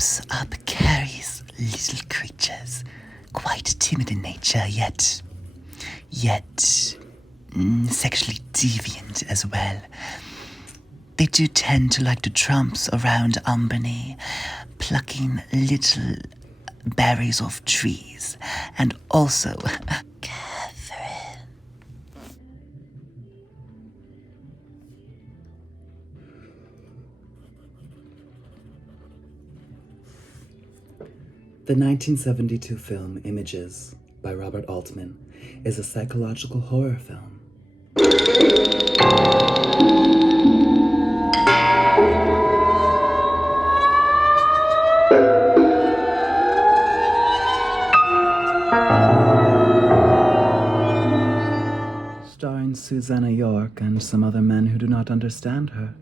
Tramps are precarious little creatures, quite timid in nature, yet sexually deviant as well. They do tend to like to tramps around Albany, plucking little berries off trees, and also Catherine. The 1972 film Images by Robert Altman is a psychological horror film. Starring Susanna York and some other men who do not understand her.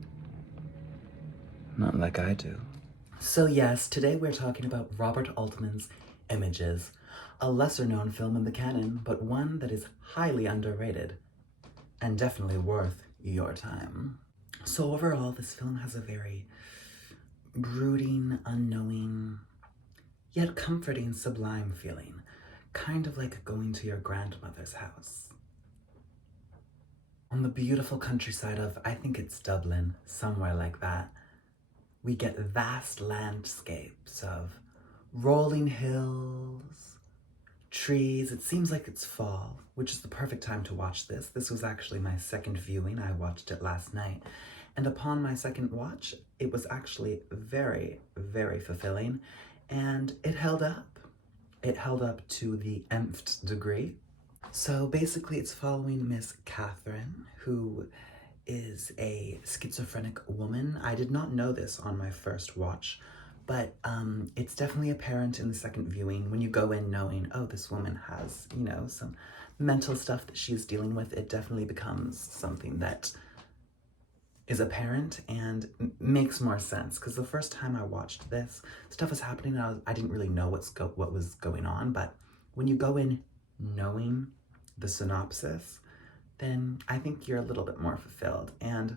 Not like I do. So yes, today we're talking about Robert Altman's Images, a lesser-known film in the canon, but one that is highly underrated, and definitely worth your time. So overall, this film has a very brooding, unknowing, yet comforting, sublime feeling, kind of like going to your grandmother's house. On the beautiful countryside of, I think it's Dublin, somewhere like that, we get vast landscapes of rolling hills, trees. It seems like it's fall, which is the perfect time to watch this. This was actually my second viewing. I watched it last night. And upon my second watch, it was actually very, very fulfilling. And it held up. It held up to the nth degree. So basically it's following Miss Catherine, who is a schizophrenic woman. I did not know this on my first watch, but it's definitely apparent in the second viewing when you go in knowing, oh, this woman has, you know, some mental stuff that she's dealing with. It definitely becomes something that is apparent and makes more sense, because the first time I watched this, stuff was happening and I didn't really know what was going on, but when you go in knowing the synopsis, then I think you're a little bit more fulfilled. And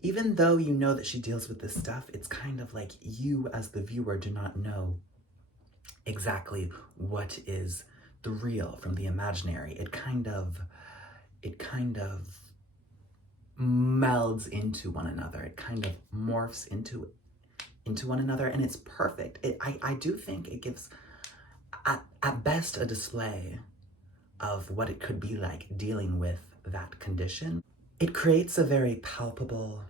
even though you know that she deals with this stuff, it's kind of like you as the viewer do not know exactly what is the real from the imaginary. It kind of melds into one another. It kind of morphs into one another, and it's perfect. I do think it gives, at best, a display of what it could be like dealing with that condition. It creates a very palpable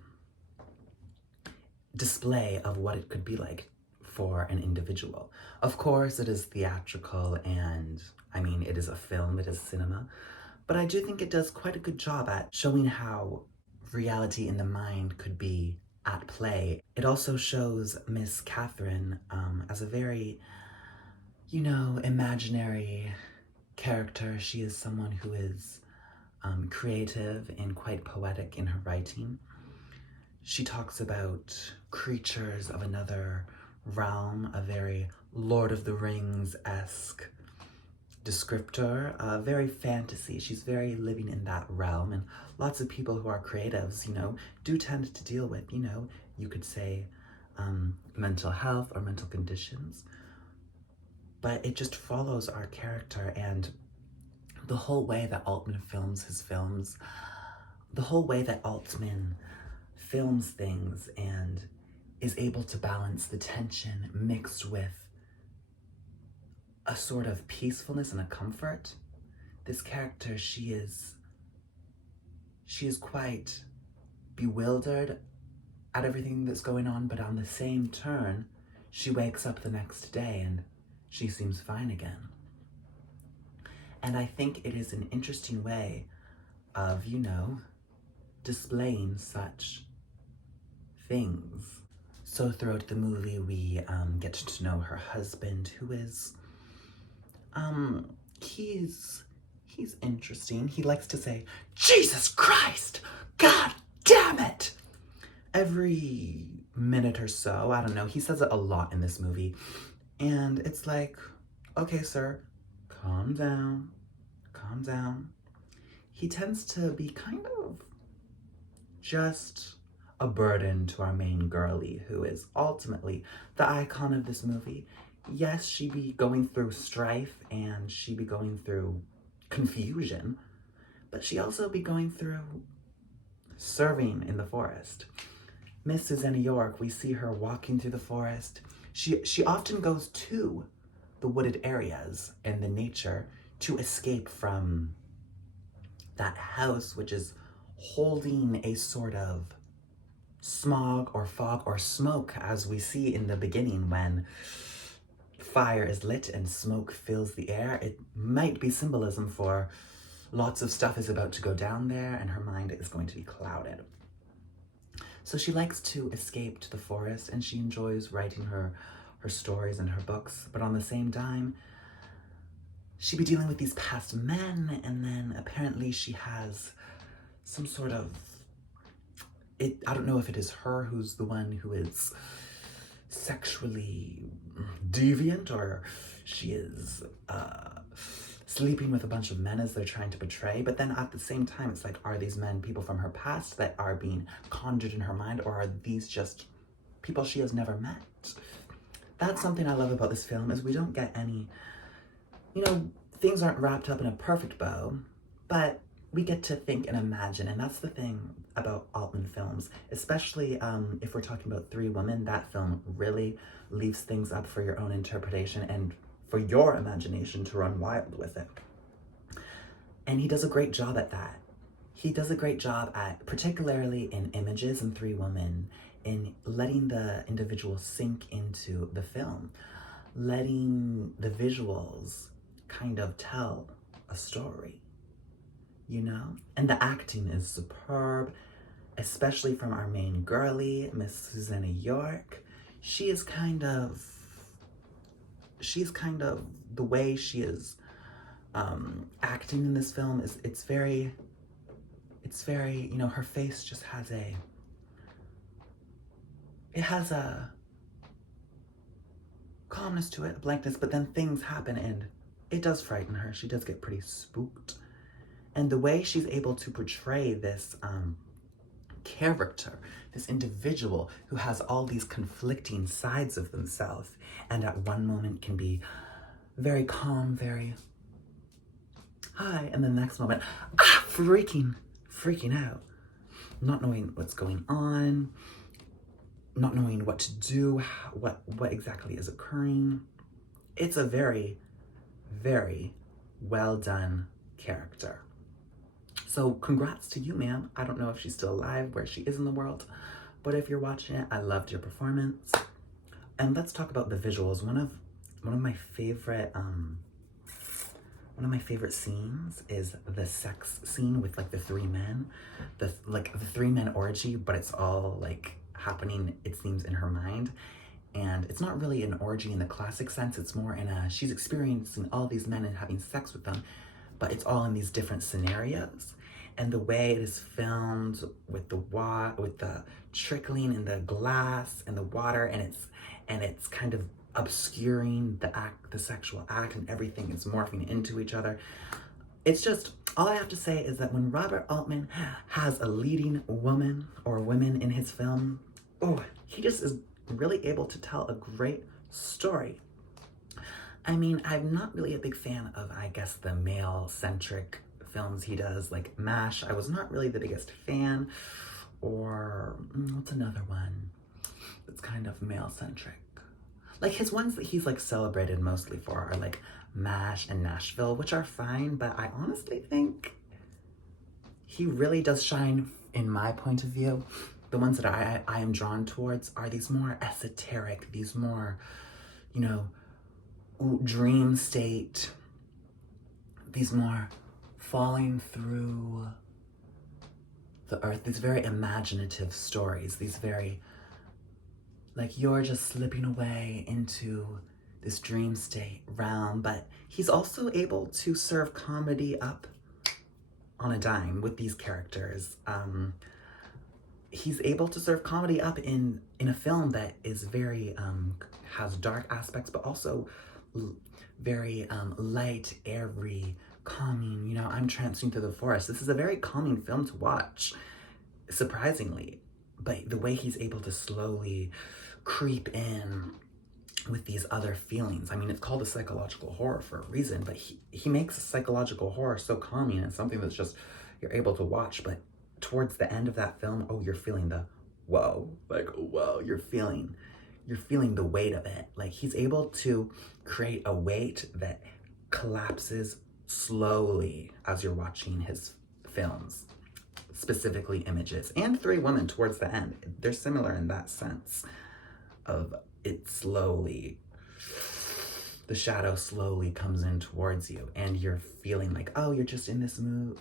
display of what it could be like for an individual. Of course, it is theatrical, and I mean, it is a film, it is cinema, but I do think it does quite a good job at showing how reality in the mind could be at play. It also shows Miss Catherine as a very, you know, imaginary character. She is someone who is creative and quite poetic in her writing. She talks about creatures of another realm, a very Lord of the Rings-esque descriptor, very fantasy. She's very living in that realm, and lots of people who are creatives, you know, do tend to deal with, you know, you could say mental health or mental conditions, but it just follows our character. And the whole way that Altman films his films, the whole way that Altman films things and is able to balance the tension mixed with a sort of peacefulness and a comfort. This character, she is quite bewildered at everything that's going on, but on the same turn, she wakes up the next day and she seems fine again. And I think it is an interesting way of, you know, displaying such things. So throughout the movie, we get to know her husband, who is, he's interesting. He likes to say, Jesus Christ, God damn it, every minute or so. I don't know, he says it a lot in this movie. And it's like, okay, sir, calm down, calm down. He tends to be kind of just a burden to our main girlie, who is ultimately the icon of this movie. Yes, she be going through strife and she be going through confusion, but she also be going through serving in the forest. Miss Susanna York, we see her walking through the forest. She often goes to the wooded areas and the nature to escape from that house, which is holding a sort of smog or fog or smoke, as we see in the beginning when fire is lit and smoke fills the air. It might be symbolism for lots of stuff is about to go down there and her mind is going to be clouded. So she likes to escape to the forest and she enjoys writing her stories and her books, but on the same time, she'd be dealing with these past men, and then apparently she has some sort of, I don't know if it is her who's the one who is sexually deviant, or she is sleeping with a bunch of men as they're trying to betray, but then at the same time, it's like, are these men people from her past that are being conjured in her mind, or are these just people she has never met? That's something I love about this film, is we don't get any, things aren't wrapped up in a perfect bow, but we get to think and imagine, and that's the thing about Altman films, especially if we're talking about Three Women. That film really leaves things up for your own interpretation and for your imagination to run wild with it. And he does a great job at that. He does a great job at, particularly in images in Three Women, in letting the individual sink into the film, letting the visuals kind of tell a story, And the acting is superb, especially from our main girlie, Miss Susanna York. She's kind of, the way she is acting in this film is, it's very, her face just has it has a calmness to it, a blankness, but then things happen and it does frighten her. She does get pretty spooked. And the way she's able to portray this character, this individual who has all these conflicting sides of themselves, and at one moment can be very calm, very hi, and the next moment, freaking out, not knowing what's going on, not knowing what to do, what exactly is occurring. It's a very, very well done character. So congrats to you, ma'am. I don't know if she's still alive, where she is in the world, but if you're watching it, I loved your performance. And let's talk about the visuals. One of my favorite scenes is the sex scene with like the three men, the three men orgy, but it's all like happening, it seems, in her mind. And it's not really an orgy in the classic sense. It's more in she's experiencing all these men and having sex with them, but it's all in these different scenarios. And the way it is filmed with the trickling in the glass and the water, and it's kind of obscuring the sexual act, and everything is morphing into each other. It's just, all I have to say is that when Robert Altman has a leading woman or women in his film, he just is really able to tell a great story. I mean, I'm not really a big fan of, I guess, the male-centric films he does, like MASH. I was not really the biggest fan. Or what's another one that's kind of male-centric? Like his ones that he's like celebrated mostly for are like MASH and Nashville, which are fine, but I honestly think he really does shine, in my point of view. The ones that I am drawn towards are these more esoteric, these more, dream state, these more falling through the earth, these very imaginative stories, these very, like, you're just slipping away into this dream state realm. But he's also able to serve comedy up on a dime with these characters. He's able to serve comedy up in a film that is very, has dark aspects, but also very light, airy, calming. I'm tramping through the forest. This is a very calming film to watch, surprisingly. but the way he's able to slowly creep in with these other feelings. I mean, it's called a psychological horror for a reason, but he makes psychological horror so calming and something that's just, you're able to watch. But towards the end of that film, oh, you're feeling the whoa, like, whoa, you're feeling the weight of it. Like, he's able to create a weight that collapses slowly as you're watching his films, specifically Images and Three Women towards the end. They're similar in that sense of it slowly, the shadow slowly comes in towards you and you're feeling like, oh, you're just in this mood,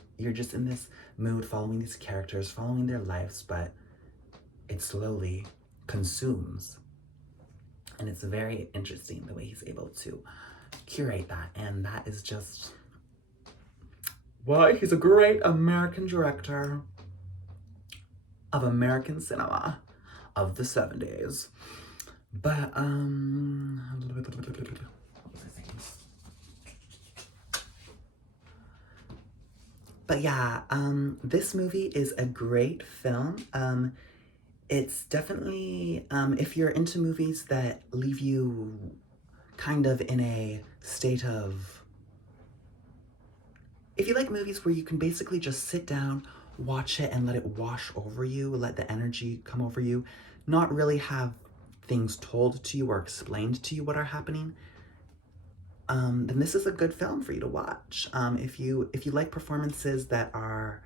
following these characters, following their lives, but it slowly consumes. And it's very interesting the way he's able to curate that. And that is just why he's a great American director of American cinema of the 70s. But, what was I saying? But yeah, this movie is a great film. It's definitely, if you're into movies that leave you kind of in a state of, if you like movies where you can basically just sit down, watch it and let it wash over you, let the energy come over you, not really have things told to you or explained to you what are happening, then this is a good film for you to watch. If you like performances that are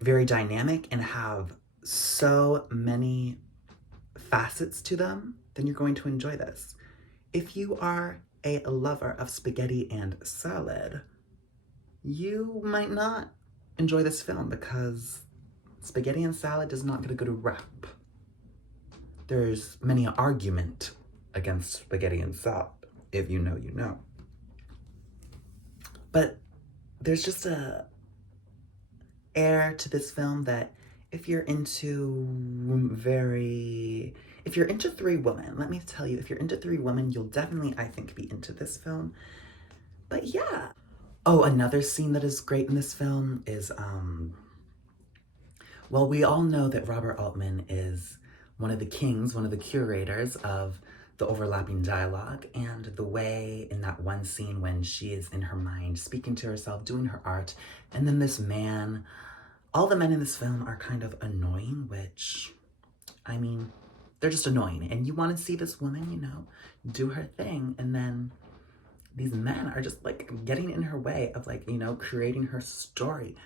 very dynamic and have so many facets to them, then you're going to enjoy this. If you are a lover of spaghetti and salad, you might not enjoy this film because spaghetti and salad does not get a good rap. There's many an argument against spaghetti and salad. If you know, you know. But there's just a air to this film that if you're into Three Women, let me tell you, if you're into Three Women, you'll definitely, I think, be into this film. But yeah. Oh, another scene that is great in this film is, well, we all know that Robert Altman is one of the kings, one of the curators of the overlapping dialogue, and the way in that one scene when she is in her mind, speaking to herself, doing her art, and then this man, all the men in this film are kind of annoying, which, I mean, they're just annoying, and you want to see this woman, you know, do her thing, and then these men are just like getting in her way of, like, you know, creating her story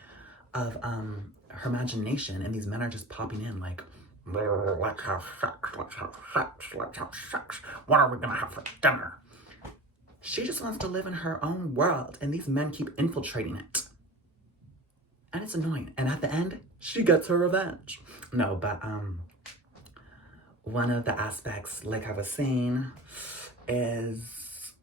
of her imagination, and these men are just popping in like, let's have sex, let's have sex, let's have sex. What are we gonna have for dinner? She just wants to live in her own world, and these men keep infiltrating it. And it's annoying. And at the end, she gets her revenge. No, but one of the aspects, like I was saying, is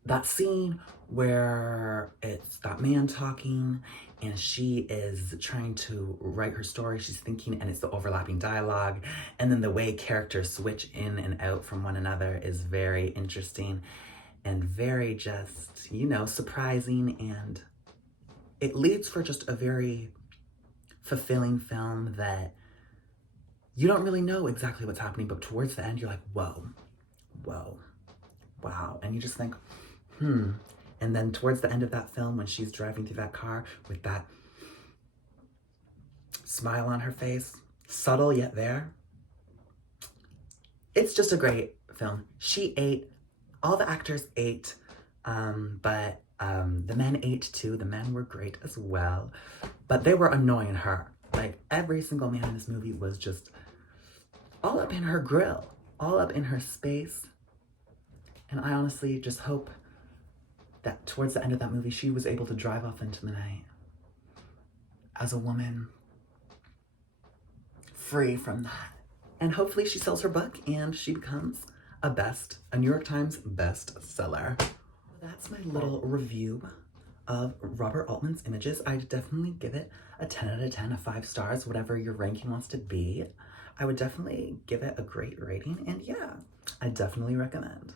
that scene where it's that man talking and she is trying to write her story, she's thinking, and it's the overlapping dialogue, and then the way characters switch in and out from one another is very interesting and very just, you know, surprising, and it leads for just a very fulfilling film that you don't really know exactly what's happening, but towards the end you're like, whoa, whoa, wow, and you just think, and then towards the end of that film, when she's driving through that car with that smile on her face, subtle yet there, it's just a great film. She ate, all the actors ate, but the men ate too. The men were great as well, but they were annoying her. Like, every single man in this movie was just all up in her grill, all up in her space, and I honestly just hope that towards the end of that movie, she was able to drive off into the night as a woman free from that. And hopefully she sells her book and she becomes a New York Times bestseller. That's my little review of Robert Altman's Images. I definitely give it a 10 out of 10, a 5 stars, whatever your ranking wants to be. I would definitely give it a great rating, and yeah, I definitely recommend.